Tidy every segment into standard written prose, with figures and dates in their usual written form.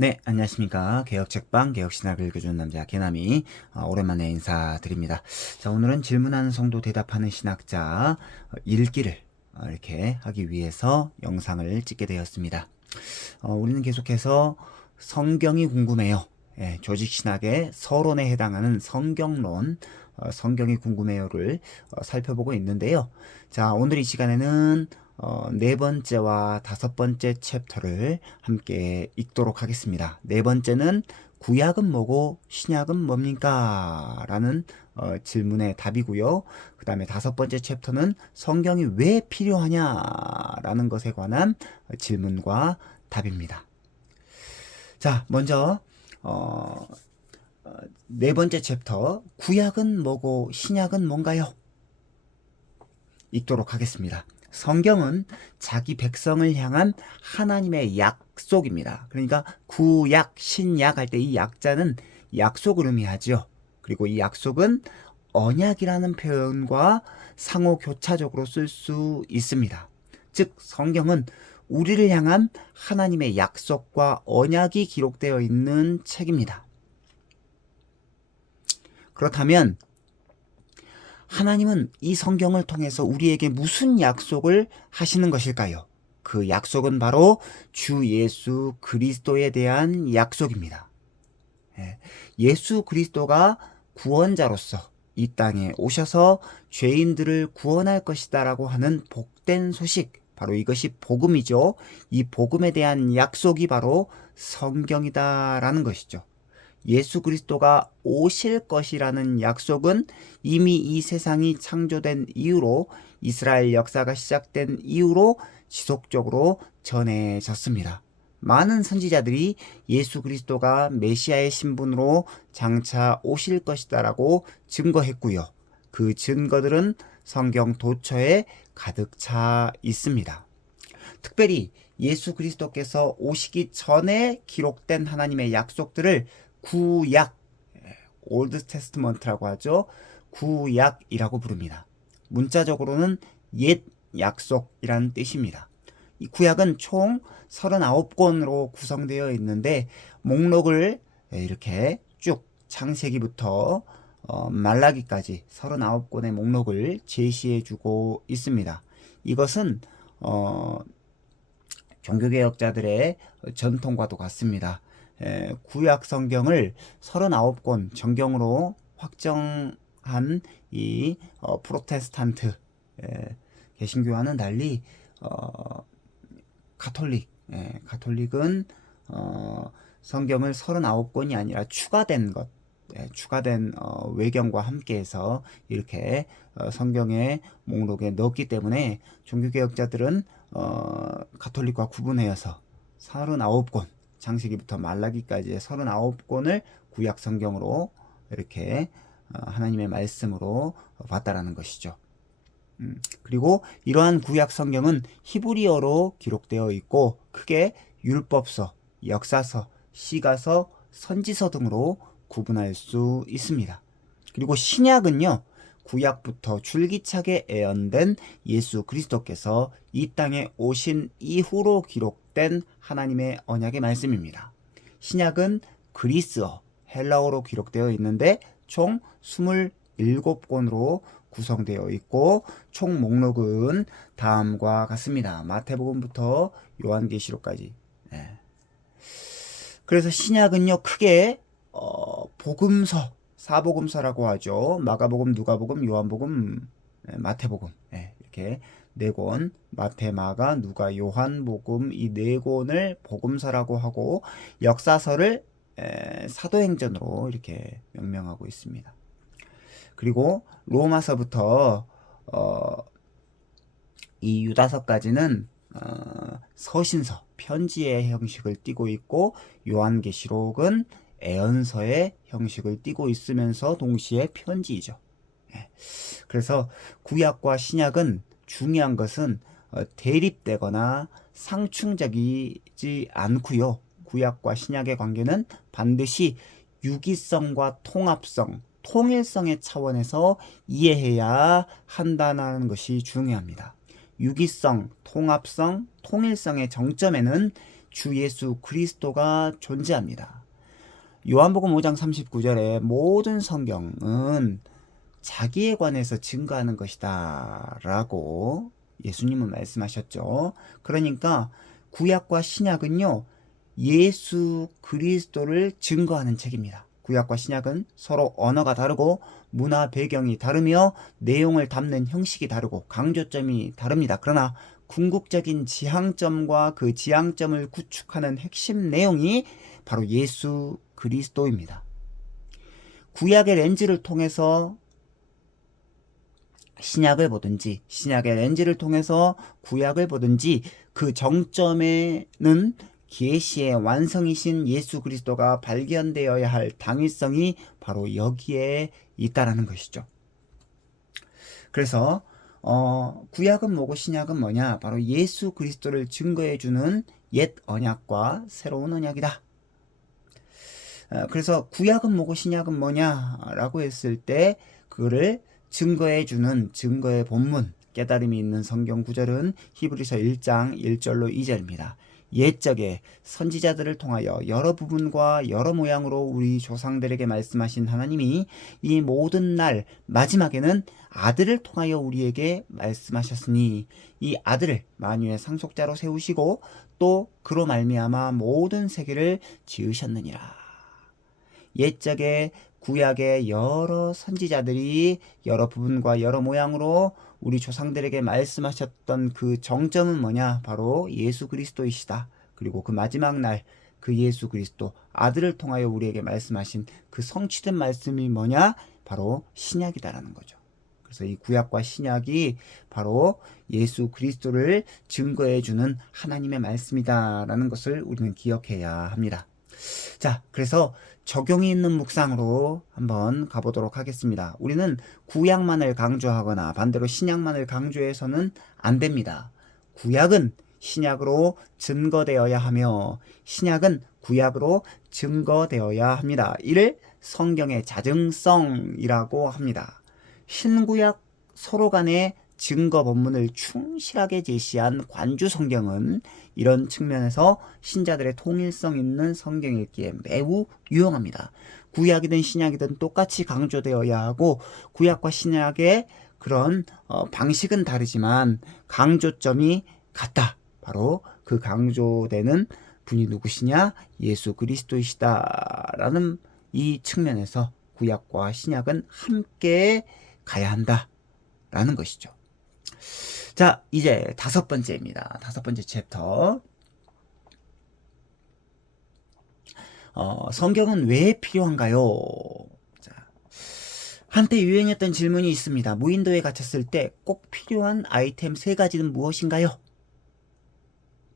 네, 안녕하십니까. 개혁책방, 개혁신학을 읽어주는 남자, 개남이 오랜만에 인사드립니다. 자, 오늘은 질문하는 성도 대답하는 신학자 읽기를 이렇게 하기 위해서 영상을 찍게 되었습니다. 우리는 계속해서 성경이 궁금해요. 조직신학의 서론에 해당하는 성경론, 성경이 궁금해요를 살펴보고 있는데요. 자, 오늘 이 시간에는 네 번째와 다섯 번째 챕터를 함께 읽도록 하겠습니다. 네 번째는 구약은 뭐고 신약은 뭡니까? 라는 질문의 답이고요. 그 다음에 다섯 번째 챕터는 성경이 왜 필요하냐라는 것에 관한 질문과 답입니다. 자, 먼저 네 번째 챕터 구약은 뭐고 신약은 뭔가요? 읽도록 하겠습니다. 성경은 자기 백성을 향한 하나님의 약속입니다. 그러니까 구약, 신약 할 때 이 약자는 약속을 의미하죠. 그리고 이 약속은 언약이라는 표현과 상호 교차적으로 쓸 수 있습니다. 즉 성경은 우리를 향한 하나님의 약속과 언약이 기록되어 있는 책입니다. 그렇다면 하나님은 이 성경을 통해서 우리에게 무슨 약속을 하시는 것일까요? 그 약속은 바로 주 예수 그리스도에 대한 약속입니다. 예수 그리스도가 구원자로서 이 땅에 오셔서 죄인들을 구원할 것이다 라고 하는 복된 소식, 바로 이것이 복음이죠. 이 복음에 대한 약속이 바로 성경이다라는 것이죠. 예수 그리스도가 오실 것이라는 약속은 이미 이 세상이 창조된 이후로, 이스라엘 역사가 시작된 이후로 지속적으로 전해졌습니다. 많은 선지자들이 예수 그리스도가 메시아의 신분으로 장차 오실 것이다라고 증거했고요. 그 증거들은 성경 도처에 가득 차 있습니다. 특별히 예수 그리스도께서 오시기 전에 기록된 하나님의 약속들을 구약, 올드 테스트먼트라고 하죠. 구약이라고 부릅니다. 문자적으로는 옛 약속이라는 뜻입니다. 이 구약은 총 39권으로 구성되어 있는데 목록을 이렇게 쭉 창세기부터 말라기까지 39권의 목록을 제시해주고 있습니다. 이것은 종교개혁자들의 전통과도 같습니다. 구약 성경을 39권 정경으로 확정한 이 프로테스탄트 개신교와는 달리 가톨릭은 성경을 39권이 아니라 추가된 것, 추가된 외경과 함께해서 이렇게 성경의 목록에 넣었기 때문에 종교개혁자들은 가톨릭과 구분하여서 39권, 창세기부터 말라기까지의 39권을 구약 성경으로 이렇게 하나님의 말씀으로 봤다라는 것이죠. 그리고 이러한 구약 성경은 히브리어로 기록되어 있고 크게 율법서, 역사서, 시가서, 선지서 등으로 구분할 수 있습니다. 그리고 신약은요, 구약부터 줄기차게 애언된 예수 그리스도께서 이 땅에 오신 이후로 기록된 하나님의 언약의 말씀입니다. 신약은 그리스어, 헬라어로 기록되어 있는데 총 27권으로 구성되어 있고 총 목록은 다음과 같습니다. 마태복음부터 요한계시록까지. 그래서 신약은요 크게 복음서, 사복음서라고 하죠. 마가복음, 누가복음, 요한복음, 마태복음 이렇게 네 권, 마태, 마가, 누가, 요한복음 이 네 권을 복음서라고 하고 역사서를 사도행전으로 이렇게 명명하고 있습니다. 그리고 로마서부터 이 유다서까지는 서신서, 편지의 형식을 띠고 있고 요한계시록은 애언서의 형식을 띠고 있으면서 동시에 편지이죠. 그래서 구약과 신약은 중요한 것은 대립되거나 상충적이지 않고요. 구약과 신약의 관계는 반드시 유기성과 통합성, 통일성의 차원에서 이해해야 한다는 것이 중요합니다. 유기성, 통합성, 통일성의 정점에는 주 예수 그리스도가 존재합니다. 요한복음 5장 39절에 모든 성경은 자기에 관해서 증거하는 것이다 라고 예수님은 말씀하셨죠. 그러니까 구약과 신약은요, 예수 그리스도를 증거하는 책입니다. 구약과 신약은 서로 언어가 다르고 문화 배경이 다르며 내용을 담는 형식이 다르고 강조점이 다릅니다. 그러나 궁극적인 지향점과 그 지향점을 구축하는 핵심 내용이 바로 예수 그리스도입니다. 구약의 렌즈를 통해서 신약을 보든지 신약의 렌즈를 통해서 구약을 보든지 그 정점에는 계시의 완성이신 예수 그리스도가 발견되어야 할 당위성이 바로 여기에 있다라는 것이죠. 그래서 구약은 뭐고 신약은 뭐냐? 바로 예수 그리스도를 증거해주는 옛 언약과 새로운 언약이다. 그래서 구약은 뭐고 신약은 뭐냐라고 했을 때 그거를 증거해주는 증거의 본문, 깨달음이 있는 성경 구절은 히브리서 1장 1절로 2절입니다. 옛적에 선지자들을 통하여 여러 부분과 여러 모양으로 우리 조상들에게 말씀하신 하나님이 이 모든 날 마지막에는 아들을 통하여 우리에게 말씀하셨으니 이 아들을 만유의 상속자로 세우시고 또 그로 말미암아 모든 세계를 지으셨느니라. 옛적에 구약의 여러 선지자들이 여러 부분과 여러 모양으로 우리 조상들에게 말씀하셨던 그 정점은 뭐냐? 바로 예수 그리스도이시다. 그리고 그 마지막 날 그 예수 그리스도 아들을 통하여 우리에게 말씀하신 그 성취된 말씀이 뭐냐? 바로 신약이다라는 거죠. 그래서 이 구약과 신약이 바로 예수 그리스도를 증거해주는 하나님의 말씀이다라는 것을 우리는 기억해야 합니다. 자, 그래서 적용이 있는 묵상으로 한번 가보도록 하겠습니다. 우리는 구약만을 강조하거나 반대로 신약만을 강조해서는 안 됩니다. 구약은 신약으로 증거되어야 하며 신약은 구약으로 증거되어야 합니다. 이를 성경의 자증성이라고 합니다. 신구약 서로 간의 증거 본문을 충실하게 제시한 관주 성경은 이런 측면에서 신자들의 통일성 있는 성경일기에 매우 유용합니다. 구약이든 신약이든 똑같이 강조되어야 하고 구약과 신약의 그런 방식은 다르지만 강조점이 같다. 바로 그 강조되는 분이 누구시냐? 예수 그리스도이시다라는 이 측면에서 구약과 신약은 함께 가야 한다라는 것이죠. 자, 이제 다섯 번째입니다. 다섯 번째 챕터. 성경은 왜 필요한가요? 자, 한때 유행했던 질문이 있습니다. 무인도에 갇혔을 때 꼭 필요한 아이템 세 가지는 무엇인가요?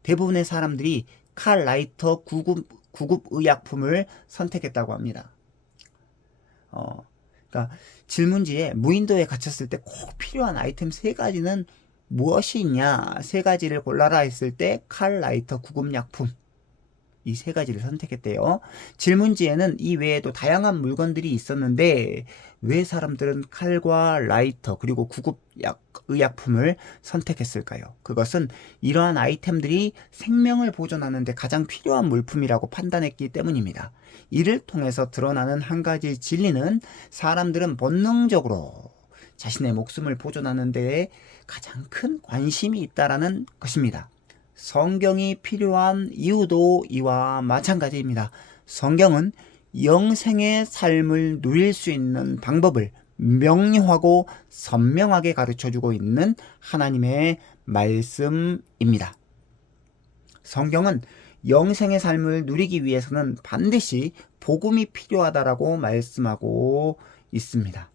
대부분의 사람들이 칼, 라이터, 구급 의약품을 선택했다고 합니다. 그러니까 질문지에 무인도에 갇혔을 때 꼭 필요한 아이템 세 가지는 무엇이 있냐? 세 가지를 골라라 했을 때 칼, 라이터, 구급약품 이 세 가지를 선택했대요. 질문지에는 이 외에도 다양한 물건들이 있었는데 왜 사람들은 칼과 라이터 그리고 의약품을 선택했을까요? 그것은 이러한 아이템들이 생명을 보존하는 데 가장 필요한 물품이라고 판단했기 때문입니다. 이를 통해서 드러나는 한 가지 진리는 사람들은 본능적으로 자신의 목숨을 보존하는 데에 가장 큰 관심이 있다라는 것입니다. 성경이 필요한 이유도 이와 마찬가지입니다. 성경은 영생의 삶을 누릴 수 있는 방법을 명료하고 선명하게 가르쳐주고 있는 하나님의 말씀입니다. 성경은 영생의 삶을 누리기 위해서는 반드시 복음이 필요하다라고 말씀하고 있습니다.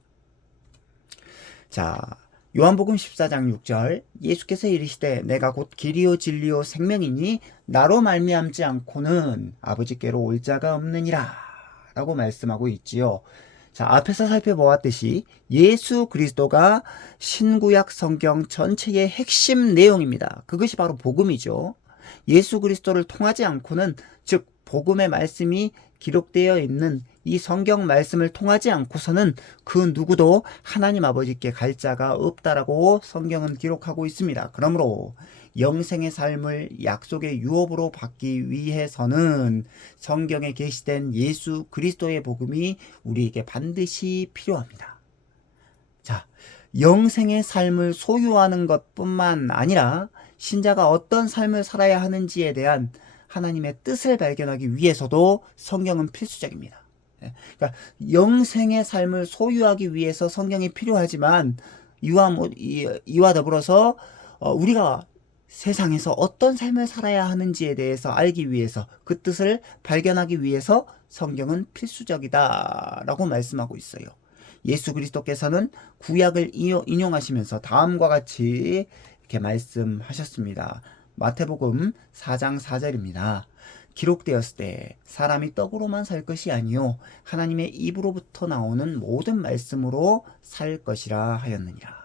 자, 요한복음 14장 6절 예수께서 이르시되 내가 곧 길이요 진리요 생명이니 나로 말미암지 않고는 아버지께로 올 자가 없느니라 라고 말씀하고 있지요. 자, 앞에서 살펴보았듯이 예수 그리스도가 신구약 성경 전체의 핵심 내용입니다. 그것이 바로 복음이죠. 예수 그리스도를 통하지 않고는 즉 복음의 말씀이 기록되어 있는 이 성경 말씀을 통하지 않고서는 그 누구도 하나님 아버지께 갈 자가 없다라고 성경은 기록하고 있습니다. 그러므로 영생의 삶을 약속의 유업으로 받기 위해서는 성경에 게시된 예수 그리스도의 복음이 우리에게 반드시 필요합니다. 자, 영생의 삶을 소유하는 것뿐만 아니라 신자가 어떤 삶을 살아야 하는지에 대한 하나님의 뜻을 발견하기 위해서도 성경은 필수적입니다. 그러니까 영생의 삶을 소유하기 위해서 성경이 필요하지만 이와 더불어서 우리가 세상에서 어떤 삶을 살아야 하는지에 대해서 알기 위해서 그 뜻을 발견하기 위해서 성경은 필수적이다라고 말씀하고 있어요. 예수 그리스도께서는 구약을 인용하시면서 다음과 같이 이렇게 말씀하셨습니다. 마태복음 4장 4절입니다. 기록되었을 때 사람이 떡으로만 살 것이 아니요 하나님의 입으로부터 나오는 모든 말씀으로 살 것이라 하였느니라.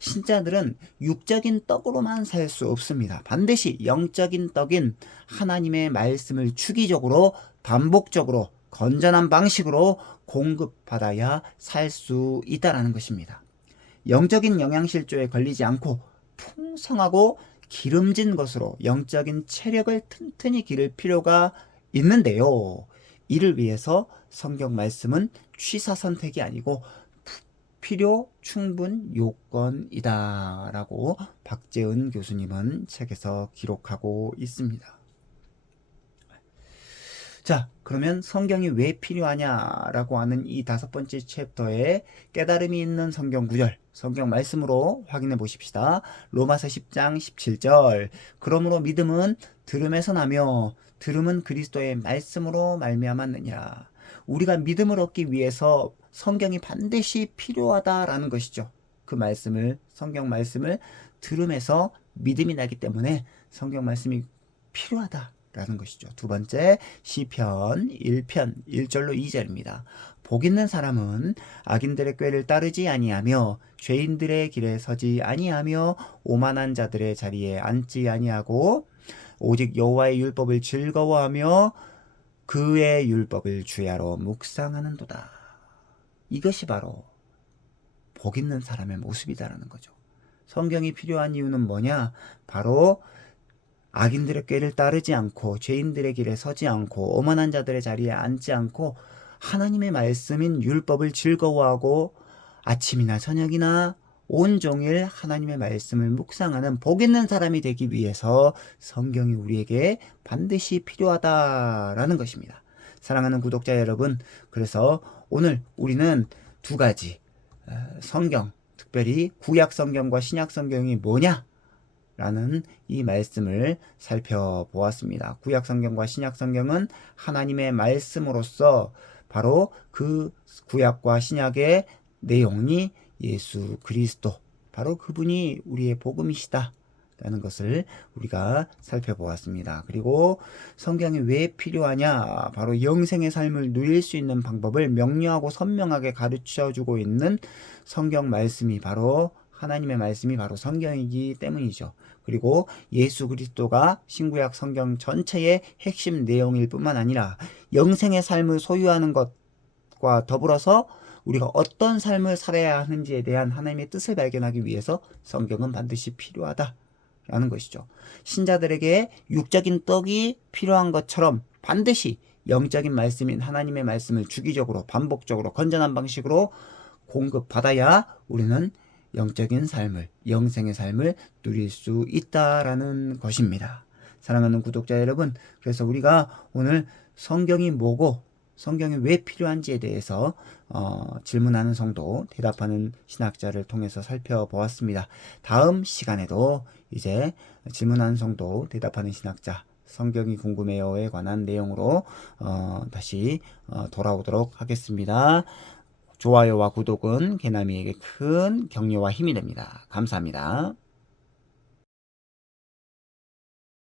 신자들은 육적인 떡으로만 살 수 없습니다. 반드시 영적인 떡인 하나님의 말씀을 주기적으로 반복적으로 건전한 방식으로 공급받아야 살 수 있다는 것입니다. 영적인 영양실조에 걸리지 않고 풍성하고 기름진 것으로 영적인 체력을 튼튼히 기를 필요가 있는데요. 이를 위해서 성경 말씀은 취사 선택이 아니고 필요 충분 요건이다 라고 박재은 교수님은 책에서 기록하고 있습니다. 자, 그러면 성경이 왜 필요하냐라고 하는 이 5번째 챕터에 깨달음이 있는 성경 구절, 성경 말씀으로 확인해 보십시다. 로마서 10장 17절. 그러므로 믿음은 들음에서 나며 들음은 그리스도의 말씀으로 말미암았느니라. 우리가 믿음을 얻기 위해서 성경이 반드시 필요하다라는 것이죠. 그 말씀을, 성경 말씀을 들음에서 믿음이 나기 때문에 성경 말씀이 필요하다라는 것이죠. 두 번째, 시편 1편 1절로 2절입니다. 복 있는 사람은 악인들의 꾀를 따르지 아니하며 죄인들의 길에 서지 아니하며 오만한 자들의 자리에 앉지 아니하고 오직 여호와의 율법을 즐거워하며 그의 율법을 주야로 묵상하는도다. 이것이 바로 복 있는 사람의 모습이다라는 거죠. 성경이 필요한 이유는 뭐냐? 바로 악인들의 꾀를 따르지 않고 죄인들의 길에 서지 않고 오만한 자들의 자리에 앉지 않고 하나님의 말씀인 율법을 즐거워하고 아침이나 저녁이나 온종일 하나님의 말씀을 묵상하는 복 있는 사람이 되기 위해서 성경이 우리에게 반드시 필요하다라는 것입니다. 사랑하는 구독자 여러분, 그래서 오늘 우리는 두 가지 성경, 특별히 구약 성경과 신약 성경이 뭐냐? 라는 이 말씀을 살펴보았습니다. 구약 성경과 신약 성경은 하나님의 말씀으로서 바로 그 구약과 신약의 내용이 예수 그리스도, 바로 그분이 우리의 복음이시다 라는 것을 우리가 살펴보았습니다. 그리고 성경이 왜 필요하냐? 바로 영생의 삶을 누릴 수 있는 방법을 명료하고 선명하게 가르쳐주고 있는 성경 말씀이 바로 하나님의 말씀이 바로 성경이기 때문이죠. 그리고 예수 그리스도가 신구약 성경 전체의 핵심 내용일 뿐만 아니라 영생의 삶을 소유하는 것과 더불어서 우리가 어떤 삶을 살아야 하는지에 대한 하나님의 뜻을 발견하기 위해서 성경은 반드시 필요하다라는 것이죠. 신자들에게 육적인 떡이 필요한 것처럼 반드시 영적인 말씀인 하나님의 말씀을 주기적으로 반복적으로 건전한 방식으로 공급받아야 우리는 영적인 삶을, 영생의 삶을 누릴 수 있다라는 것입니다. 사랑하는 구독자 여러분, 그래서 우리가 오늘 성경이 뭐고 성경이 왜 필요한지에 대해서 질문하는 성도, 대답하는 신학자를 통해서 살펴보았습니다. 다음 시간에도 이제 질문하는 성도, 대답하는 신학자, 성경이 궁금해요에 관한 내용으로 다시 돌아오도록 하겠습니다. 좋아요와 구독은 개나미에게 큰 격려와 힘이 됩니다. 감사합니다.